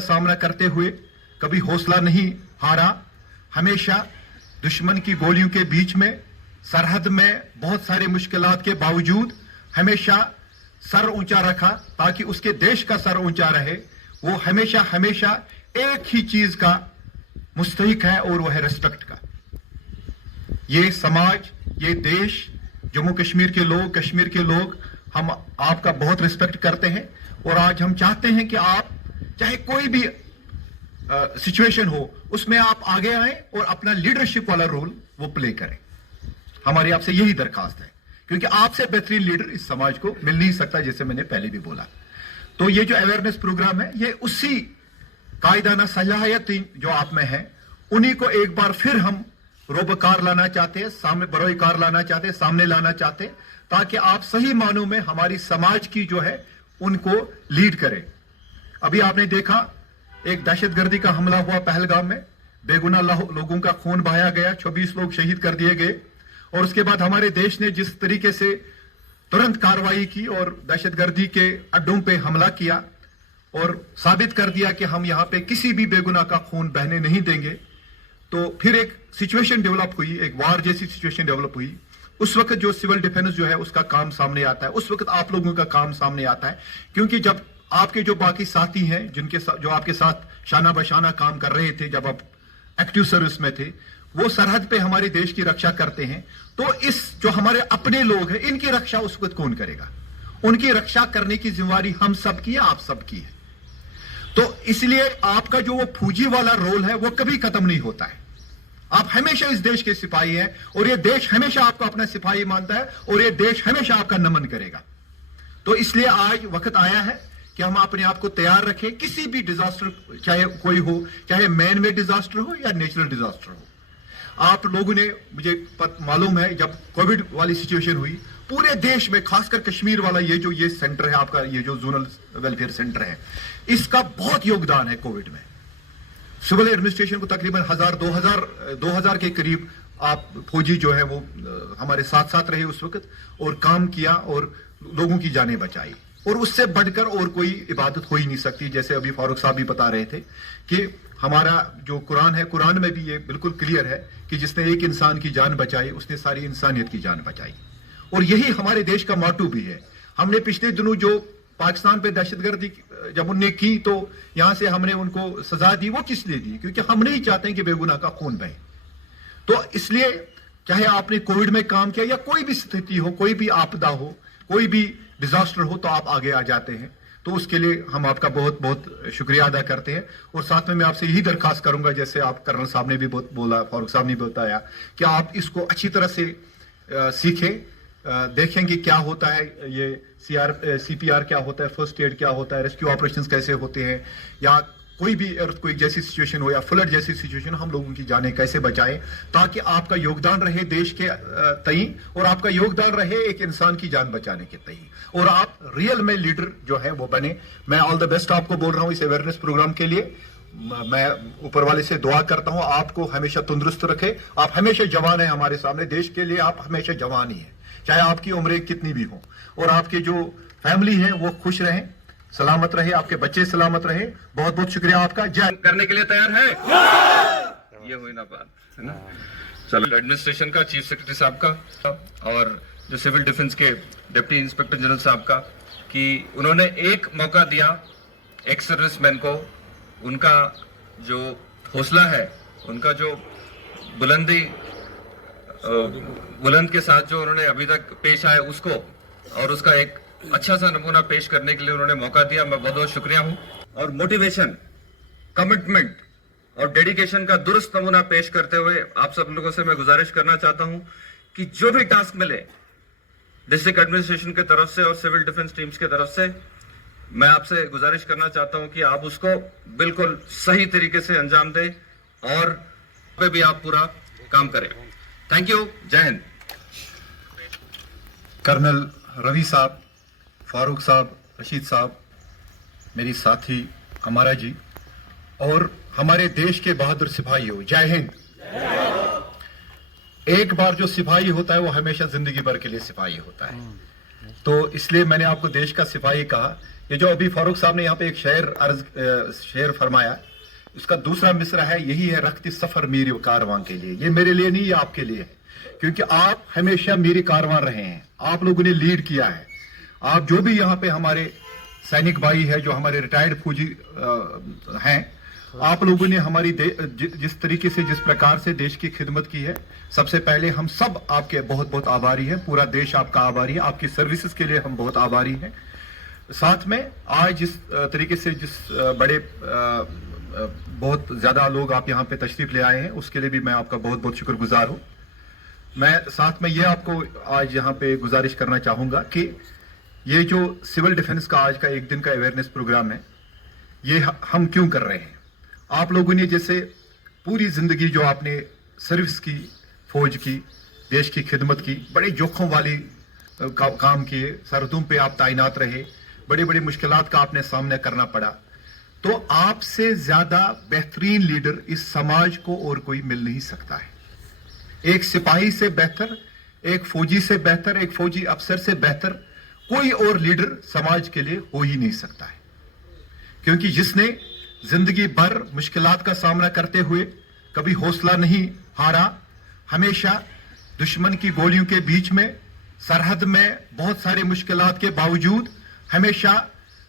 सामना करते हुए कभी हौसला नहीं हारा, हमेशा दुश्मन की गोलियों के बीच में सरहद में बहुत सारे मुश्किलात के बावजूद हमेशा सर ऊंचा रखा ताकि उसके देश का सर ऊंचा रहे। वो हमेशा हमेशा एक ही चीज का मुस्तहिक है और वो है रिस्पेक्ट का। ये समाज, ये देश, जम्मू कश्मीर के लोग, कश्मीर के लोग हम आपका बहुत रिस्पेक्ट करते हैं और आज हम चाहते हैं कि आप चाहे कोई भी सिचुएशन हो उसमें आप आगे आए और अपना लीडरशिप वाला रोल वो प्ले करें। हमारी आपसे यही दरखास्त है, क्योंकि आपसे बेहतरीन लीडर इस समाज को मिल नहीं सकता, जैसे मैंने पहले भी बोला। तो ये जो अवेयरनेस प्रोग्राम है, ये उसी कायदाना सलाहियत जो आप में है उन्हीं को एक बार फिर हम रोबकार लाना चाहते हैं, सामने बरोकार लाना चाहते हैं, सामने लाना चाहते हैं, ताकि आप सही मानों में हमारी समाज की जो है उनको लीड करें। अभी आपने देखा एक दहशतगर्दी का हमला हुआ पहलगाम में, बेगुनाह लोगों का खून बहाया गया, 26 लोग शहीद कर दिए गए और उसके बाद हमारे देश ने जिस तरीके से तुरंत कार्रवाई की और दहशतगर्दी के अड्डों पे हमला किया और साबित कर दिया कि हम यहां पे किसी भी बेगुनाह का खून बहने नहीं देंगे, तो फिर एक सिचुएशन डेवलप हुई, एक वार जैसी सिचुएशन डेवलप हुई। उस वक्त जो सिविल डिफेंस जो है उसका काम सामने आता है, उस वक्त आप लोगों का काम सामने आता है, क्योंकि जब आपके जो बाकी साथी हैं जिनके जो आपके साथ शाना बशाना काम कर रहे थे, जब आप एक्टिव सर्विस में थे, वो सरहद पे हमारे देश की रक्षा करते हैं, तो इस जो हमारे अपने लोग हैं इनकी रक्षा उस वक्त कौन करेगा? उनकी रक्षा करने की जिम्मेवारी हम सब की है, आप सब की है। तो इसलिए आपका जो वो फौजी वाला रोल है वो कभी खत्म नहीं होता है। आप हमेशा इस देश के सिपाही हैं और ये देश हमेशा आपको अपना सिपाही मानता है और ये देश हमेशा आपका नमन करेगा। तो इसलिए आज वक्त आया है कि हम अपने आप को तैयार रखें, किसी भी डिजास्टर चाहे कोई हो, चाहे मैन मेड डिजास्टर हो या नेचुरल डिजास्टर हो। आप लोगों ने, मुझे मालूम है, जब कोविड वाली सिचुएशन हुई पूरे देश में, खासकर कश्मीर वाला ये सेंटर है आपका, ये जो जोनल वेलफेयर सेंटर है, इसका बहुत योगदान है कोविड में। सिविल एडमिनिस्ट्रेशन को तकरीबन 2000 के करीब आप फौजी जो है वो हमारे साथ साथ रहे उस वक्त और काम किया और लोगों की जानें बचाई, और उससे बढ़कर और कोई इबादत हो ही नहीं सकती। जैसे अभी फारूक साहब भी बता रहे थे कि हमारा जो कुरान है, कुरान में भी ये बिल्कुल क्लियर है कि जिसने एक इंसान की जान बचाई उसने सारी इंसानियत की जान बचाई, और यही हमारे देश का मोटो भी है। हमने पिछले दिनों जो पाकिस्तान पे दहशतगर्दी जब उनने की तो यहां से हमने उनको सजा दी, वो किस लिए दी? क्योंकि हम नहीं चाहते कि बेगुनाह का खून बहे। तो इसलिए चाहे आपने कोविड में काम किया या कोई भी स्थिति हो, कोई भी आपदा हो, कोई भी डिजास्टर हो, तो आप आगे आ जाते हैं। तो उसके लिए हम आपका बहुत बहुत शुक्रिया अदा करते हैं। और साथ में मैं आपसे यही दरखास्त करूंगा, जैसे आप कर्नल साहब ने भी बोला, फारूक साहब ने बताया, कि आप इसको अच्छी तरह से सीखें, देखें कि क्या होता है, ये CPR क्या होता है, फर्स्ट एड क्या होता है, रेस्क्यू ऑपरेशंस कैसे होते हैं, या कोई भी अर्थक्वेक जैसी सिचुएशन हो या फ्लड जैसी सिचुएशन, हम लोगों की जानें कैसे बचाएं, ताकि आपका योगदान रहे देश के तई और आपका योगदान रहे एक इंसान की जान बचाने के तई, और आप रियल में लीडर जो है वो बने। मैं ऑल द बेस्ट आपको बोल रहा हूं इस अवेयरनेस प्रोग्राम के लिए। मैं ऊपर वाले से दुआ करता हूं आपको हमेशा तंदुरुस्त रखे। आप हमेशा जवान हैं हमारे सामने, देश के लिए आप हमेशा जवान ही हैं, चाहे आपकी उम्रें कितनी भी हो, और आपके जो फैमिली है वो खुश रहें, सलामत रहे, आपके बच्चे सलामत रहे। बहुत बहुत शुक्रिया आपका। जय करने के लिए तैयार है? ये हुई ना बात, है ना? चलो, एडमिनिस्ट्रेशन का, चीफ सेक्रेटरी साहब का और जो सिविल डिफेंस के डिप्टी इंस्पेक्टर जनरल साहब का, कि उन्होंने एक मौका दिया एक्स सर्विसमैन को, उनका जो हौसला है, उनका जो बुलंद के साथ जो उन्होंने अभी तक पेश आए उसको, और उसका एक अच्छा सा नमूना पेश करने के लिए उन्होंने मौका दिया। मैं बहुत बहुत शुक्रिया हूं। और मोटिवेशन, कमिटमेंट और डेडिकेशन का दुरुस्त नमूना पेश करते हुए आप सब लोगों से मैं गुजारिश करना चाहता हूं कि जो भी टास्क मिले डिस्ट्रिक्ट एडमिनिस्ट्रेशन की तरफ से और सिविल डिफेंस टीम्स की तरफ से, मैं आपसे गुजारिश करना चाहता हूं कि आप उसको बिल्कुल सही तरीके से अंजाम दें और पे भी आप पूरा काम करें। Thank you. जय हिंद। कर्नल रवि साहब, फारूक साहब, रशीद साहब, मेरी साथी हमारा जी, और हमारे देश के बहादुर सिपाही हो, जय हिंद। एक बार जो सिपाही होता है वो हमेशा जिंदगी भर के लिए सिपाही होता है। तो इसलिए मैंने आपको देश का सिपाही कहा ये जो अभी फारूक साहब ने यहाँ पे एक शेर फरमाया, उसका दूसरा मिसरा है, यही है रखती सफर मेरी कारवां के लिए। ये मेरे लिए नहीं, ये आपके लिए है, क्योंकि आप हमेशा मेरी कारवां रहे हैं, आप लोगों ने लीड किया है। आप जो भी यहाँ पे हमारे सैनिक भाई है, जो हमारे रिटायर्ड फौजी हैं, आप लोगों ने हमारी जिस तरीके से, जिस प्रकार से देश की खिदमत की है, सबसे पहले हम सब आपके बहुत बहुत आभारी हैं। पूरा देश आपका आभारी है, आपकी सर्विसेज के लिए हम बहुत आभारी हैं। साथ में आज जिस तरीके से बड़े बहुत ज्यादा लोग आप यहाँ पे तशरीफ ले आए हैं, उसके लिए भी मैं आपका बहुत बहुत शुक्रगुजार हूँ। मैं साथ में ये आपको आज यहाँ पे गुजारिश करना चाहूंगा कि ये जो सिविल डिफेंस का आज का एक दिन का अवेयरनेस प्रोग्राम है, ये हम क्यों कर रहे हैं? आप लोगों ने जैसे पूरी जिंदगी जो आपने सर्विस की, फौज की, देश की खिदमत की, बड़े जोखों वाली काम किए, सरहदों पे आप तैनात रहे, बड़ी बड़ी मुश्किलात का आपने सामना करना पड़ा, तो आपसे ज्यादा बेहतरीन लीडर इस समाज को और कोई मिल नहीं सकता है। एक सिपाही से बेहतर, एक फौजी से बेहतर, एक फौजी अफसर से बेहतर कोई और लीडर समाज के लिए हो ही नहीं सकता है, क्योंकि जिसने जिंदगी भर मुश्किलात का सामना करते हुए कभी हौसला नहीं हारा, हमेशा दुश्मन की गोलियों के बीच में, सरहद में बहुत सारे मुश्किलात के बावजूद हमेशा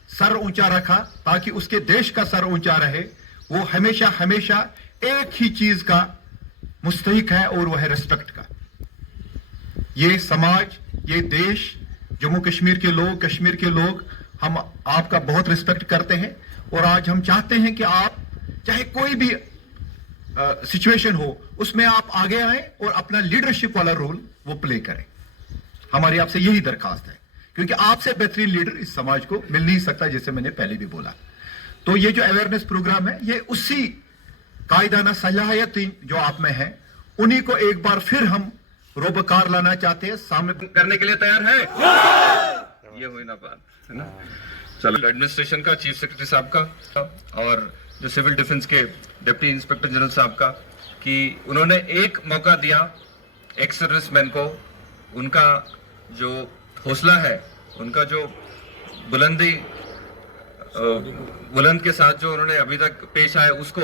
सर ऊंचा रखा ताकि उसके देश का सर ऊंचा रहे। वो हमेशा हमेशा एक ही चीज का मुस्तहिक है, और वो है रिस्पेक्ट का। ये समाज, ये देश, जम्मू कश्मीर के लोग, कश्मीर के लोग, हम आपका बहुत रिस्पेक्ट करते हैं। और आज हम चाहते हैं कि आप चाहे कोई भी सिचुएशन हो, उसमें आप आगे आए और अपना लीडरशिप वाला रोल वो प्ले करें। हमारी आपसे यही दरखास्त है, क्योंकि आपसे बेहतरीन लीडर इस समाज को मिल नहीं सकता, जैसे मैंने पहले भी बोला। तो ये जो अवेयरनेस प्रोग्राम है, ये उसी कायदाना सलाहियत जो आप में है, उन्हीं को एक बार फिर हम रोबकार लाना चाहते हैं, सामने करने के लिए तैयार है। ये हुई ना बात, है ना। चलो, एडमिनिस्ट्रेशन का, चीफ सेक्रेटरी साहब का और जो सिविल डिफेंस के डिप्टी इंस्पेक्टर जनरल साहब का, कि उन्होंने एक मौका दिया एक्स सर्विसमैन को, उनका जो हौसला है, उनका जो बुलंद के साथ जो उन्होंने अभी तक पेश आए उसको,